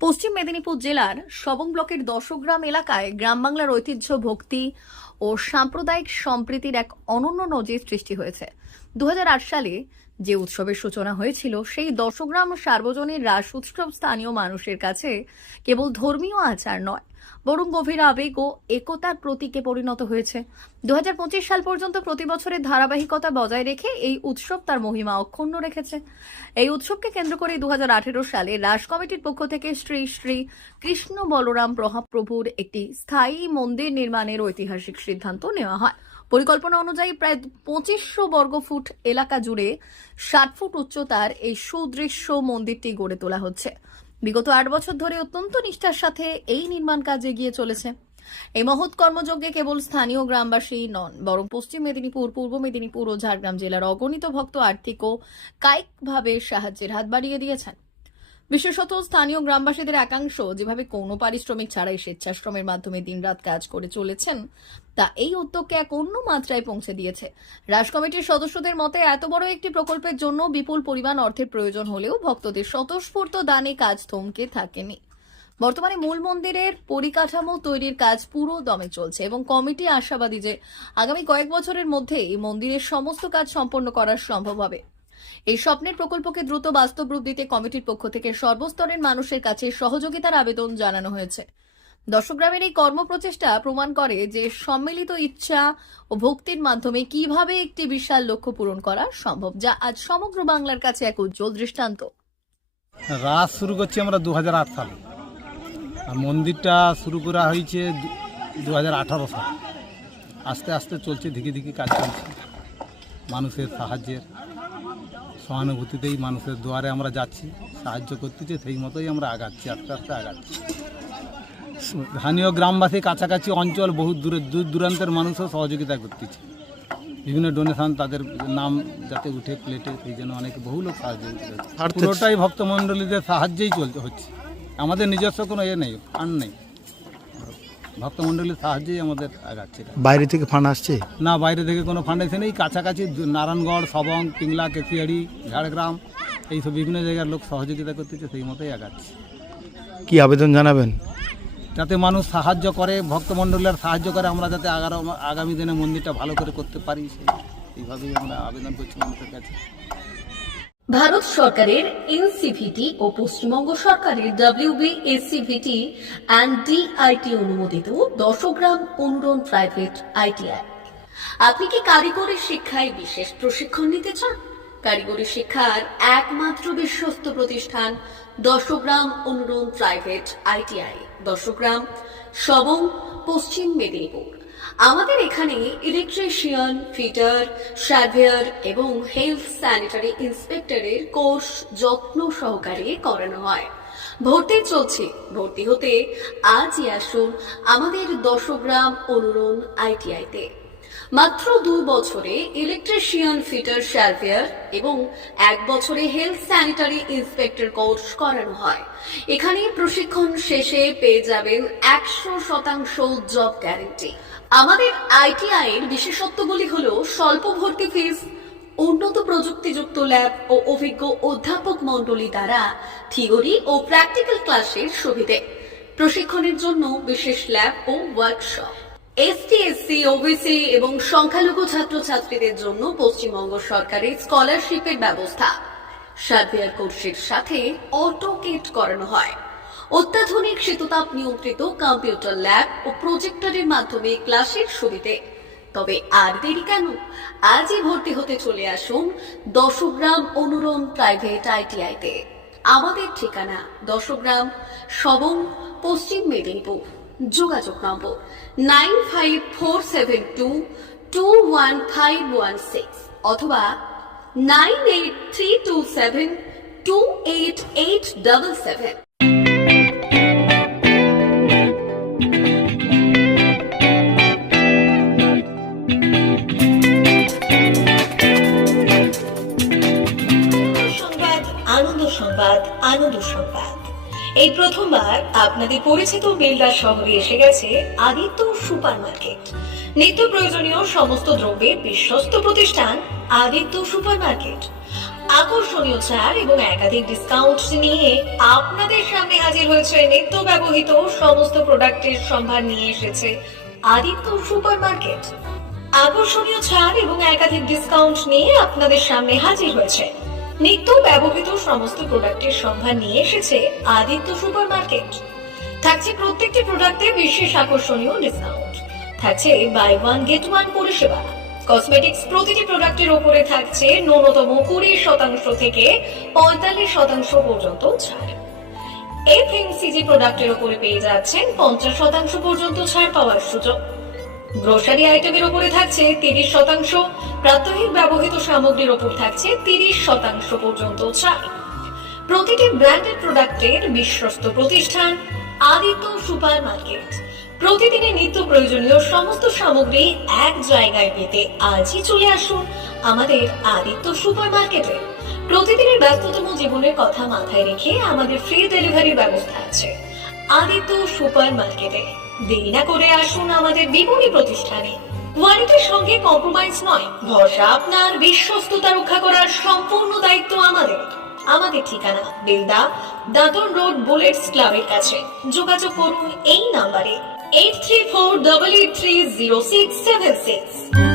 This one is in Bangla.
পশ্চিম মেদিনীপুর জেলার সবং ব্লকের দশগ্রাম এলাকায় গ্রাম বাংলার ঐতিহ্য, ভক্তি ও সাম্প্রদায়িক সম্প্রীতির এক অনন্য নজির সৃষ্টি হয়েছে। 2008 সালে যে উৎসবের সূচনা হয়েছিল, সেই দশগ্রাম সার্বজনীন রাস উৎসব স্থানীয় মানুষের কাছে কেবল ধর্মীয় আচার নয়, বরং গভীর আবেগ ও একতার প্রতীকে পরিণত হয়েছে। 2025 সাল পর্যন্ত প্রতি বছরের ধারাবাহিকতা বজায় রেখে এই উৎসব তার মহিমা অক্ষুণ্ণ রেখেছে। এই উৎসবকে কেন্দ্র করে 2018 সালে রাস কমিটির পক্ষ থেকে শ্রী শ্রী কৃষ্ণ বলরাম মহাপ্রভুর একটি স্থায়ী মন্দির নির্মাণের ঐতিহাসিক সিদ্ধান্ত নেওয়া হয়। পরিকল্পনা অনুযায়ী প্রায় 2500 বর্গফুট এলাকা জুড়ে 60 ফুট উচ্চতার এই সুদৃশ্য মন্দিরটি গড়ে তোলা হচ্ছে। বিগত 8 বছর ধরে অত্যন্ত নিষ্ঠার সাথে এই নির্মাণ কাজ এগিয়ে চলেছে। এই মহৎ কর্মযজ্ঞে কেবল স্থানীয় গ্রামবাসী নন, বরং পশ্চিম মেদিনীপুর, পূর্ব মেদিনীপুর ও ঝাড়গ্রাম জেলার অগণিত ভক্ত আর্থিক ও কায়িকভাবে সাহায্যের হাত বাড়িয়ে দিয়েছেন। বিশেষত স্থানীয় গ্রামবাসীদের একাংশ যেভাবে কোনো পারিশ্রমিক ছাড়াই স্বেচ্ছাশ্রমের মাধ্যমে দিনরাত কাজ করে চলেছেন, তা এই উদ্যোগকে এক অন্য মাত্রায় পৌঁছে দিয়েছে। রাস কমিটির সদস্যদের মতে এত বড় একটি প্রকল্পের জন্য বিপুল পরিমাণ অর্থের প্রয়োজন হলেও ভক্তদের স্বতঃস্ফূর্ত দানে কাজ থমকে থাকেনি। বর্তমানে মূল মন্দিরের পরিকাঠামো তৈরির কাজ পুরো দমে চলছে এবং কমিটি আশাবাদী যে আগামী কয়েক বছরের মধ্যে এই মন্দিরের সমস্ত কাজ সম্পন্ন করা সম্ভব হবে। এই স্বপ্নের প্রকল্পকে দ্রুত বাস্তব রূপ দিতে কমিটির পক্ষ থেকে সর্বস্তরের মানুষের কাছে সহযোগিতার আবেদন জানানো হয়েছে। দশগ্রামের এই কর্মপ্রচেষ্টা প্রমাণ করে যে সম্মিলিত ইচ্ছা ও ভক্তির মাধ্যমে কিভাবে একটি বিশাল লক্ষ্য পূরণ করা সম্ভব, যা আজ সমগ্র বাংলার কাছে এক উজ্জ্বল দৃষ্টান্ত। রাস শুরু করছি আমরা 2008 সালে, আর মন্দিরটা শুরু করা হয়েছে 2018 সালে। আস্তে আস্তে চলছে, ধীরে ধীরে কাজ চলছে। মানুষের সাহায্যের সহানুভূতিতেই মানুষের দুয়ারে আমরা যাচ্ছি, সাহায্য করতেছি, সেই মতোই আমরা আগাচ্ছি, আস্তে আস্তে আগাচ্ছি। স্থানীয় গ্রামবাসী, কাছাকাছি অঞ্চল, বহু দূর দূরান্তের মানুষও সহযোগিতা করতেছে। বিভিন্ন ডোনেশন তাদের নাম যাতে উঠে প্লেটে, সেই জন্য অনেকে বহু লোক সাহায্য করছে। পুরোটাই ভক্তমণ্ডলীদের সাহায্যেই হচ্ছে। আমাদের নিজস্ব কোনো নেই, ফান্ড নেই, ভক্তমণ্ডলীর সাহায্যেই আমাদের আগাচ্ছে। বাইরে থেকে ফান্ড আসছে না, বাইরে থেকে কোনো ফান্ড আসে নেই। কাছাকাছি নারায়ণগড়, সবং, পিংলা, কেশিয়াড়ি, ঝাড়গ্রাম, এইসব বিভিন্ন জায়গার লোক সহযোগিতা করতেছে, সেই মতোই আগাচ্ছে। কি আবেদন জানাবেন? যাতে মানুষ সাহায্য করে, ভক্তমণ্ডলীর সাহায্য করে, আমরা যাতে আগামী দিনে মন্দিরটা ভালো করে করতে পারি, এইভাবেই আমরা আবেদন করছি মানুষের কাছে। ভারত সরকারের এনসিভিটি ও পশ্চিমবঙ্গ সরকারের WBSCVT অ্যান্ড DIT অনুমোদিত দশগ্রাম অনুরণ প্রাইভেট ITI। আপনি কি কারিগরি শিক্ষায় বিশেষ প্রশিক্ষণ নিতে চান? কারিগরি শিক্ষার একমাত্র বিশ্বস্ত প্রতিষ্ঠান দশগ্রাম অনুরণ প্রাইভেট ITI, দশগ্রাম, সবং, পশ্চিম মেদিনীপুর। আমাদের এখানে ইলেকট্রিশিয়ান, ফিটার, সার্ভেয়ার এবং হেলথ স্যানিটারি ইন্সপেক্টরের কোর্স যত্ন সহকারে করানো হয়। ভর্তি চলছে। ভর্তি হতে আজই আসুন আমাদের দশগ্রাম অনুরণ ITI-তে। মাত্র 2 বছরে ইলেকট্রিশিয়ান, ফিটার, সার্ভেয়ার এবং 1 বছরে হেলথ স্যানিটারি ইন্সপেক্টর কোর্স করানো হয়। এখানে প্রশিক্ষণ শেষে পেয়ে যাবেন 100% জব গ্যারান্টি। আমাদের ITI এর বিশেষত্বগুলি হলো স্বল্প ভর্তি ফিস, উন্নত প্রযুক্তিযুক্ত ল্যাব ও অভিজ্ঞ অধ্যাপক মণ্ডলী দ্বারা থিওরি ও প্র্যাকটিক্যাল ক্লাসের সুবিধে, প্রশিক্ষণের জন্য বিশেষ ল্যাব ও ওয়ার্কশপ, ST, SC, OBC এবং সংখ্যালঘু ছাত্রছাত্রীদের জন্য পশ্চিমবঙ্গ সরকারের স্কলারশিপের ব্যবস্থা। সার্ভেয়ার কোর্সের সাথে অটোকেট করানো হয়। অত্যাধুনিক শীততাপ নিয়ন্ত্রিত কম্পিউটার ল্যাব ও প্রজেক্টরের মাধ্যমে ক্লাসের সুবিধে। তবে আর দেরি কেন? আজই ভর্তি হতে চলে আসুন দশগ্রাম অনুরণ প্রাইভেট ITI-তে। আমাদের ঠিকানা দশগ্রাম, সবং, পশ্চিম মেদিনীপুর। যোগাযোগ নম্বর 9547221516 অথবা 9832728877। আনন্দ সংবাদ, আনন্দ সংবাদ। এই প্রথমবার আপনাদের পরিচিত বেলদা শহরে এসে গেছে আদিত্য সুপার মার্কেট। নিত্য প্রয়োজনীয় সমস্ত দ্রব্যের বিশ্বস্ত প্রতিষ্ঠান আদিত্য সুপার মার্কেট। আকর্ষণীয় ছাড় এবং একাধিক ডিসকাউন্ট নিয়ে আপনাদের সামনে হাজির হয়েছে নিত্য ব্যবহৃত সমস্ত প্রোডাক্টের সম্ভার নিয়ে এসেছে আদিত্য সুপার মার্কেট। আকর্ষণীয় ছাড় এবং একাধিক ডিসকাউন্ট নিয়ে আপনাদের সামনে হাজির হয়েছে নিত্য ব্যবহৃত সমস্ত প্রোডাক্টের সম্ভার নিয়ে এসেছে আদিত্য সুপার মার্কেট। থাকছে প্রত্যেকটি প্রোডাক্টে বিশেষ আকর্ষণীয় ডিসকাউন্ট, থাকছে বাই ওয়ান গেট ওয়ান পরিষেবা। কসমেটিক্স প্রতিটি প্রোডাক্টের উপরে থাকছে ন্যূনতম 20% থেকে 45% পর্যন্ত ছাড়। এফএমসিজি প্রোডাক্টের উপরে পেয়ে যাচ্ছেন 50% পর্যন্ত ছাড় পাওয়ার সুযোগ। গ্রোসারি আইটেমের উপরে থাকছে 30%, প্রাত্যহিক ব্যবহৃত সামগ্রীর উপর থাকছে 30% পর্যন্ত ছাড়। প্রতিটি ব্র্যান্ডেড প্রোডাক্টের বিশ্বস্ত প্রতিষ্ঠান আদিত্য সুপার মার্কেট। প্রতিদিনের নিত্য প্রয়োজনীয় সমস্ত সামগ্রী এক জায়গায় পেতে আজই চলে আসুন আমাদের আদিত্য সুপার মার্কেটে। প্রতিদিনের ব্যস্ততম জীবনের কথা মাথায় রেখে আমাদের ফ্রি ডেলিভারির ব্যবস্থা আছে আদিত্য সুপার মার্কেটে। দেরি না করে আসুন আমাদের বিপণী প্রতিষ্ঠানে। কোয়ালিটির সঙ্গে কম্প্রোমাইজ নয়, ভরসা আপনার, বিশ্বস্ততা রক্ষা করার সম্পূর্ণ দায়িত্ব আমাদের। আমাদের ঠিকানা বেলদা, দাঁতন রোড, বুলেটস ক্লাবের কাছে। যোগাযোগ করুন এই নাম্বারে 8348830676।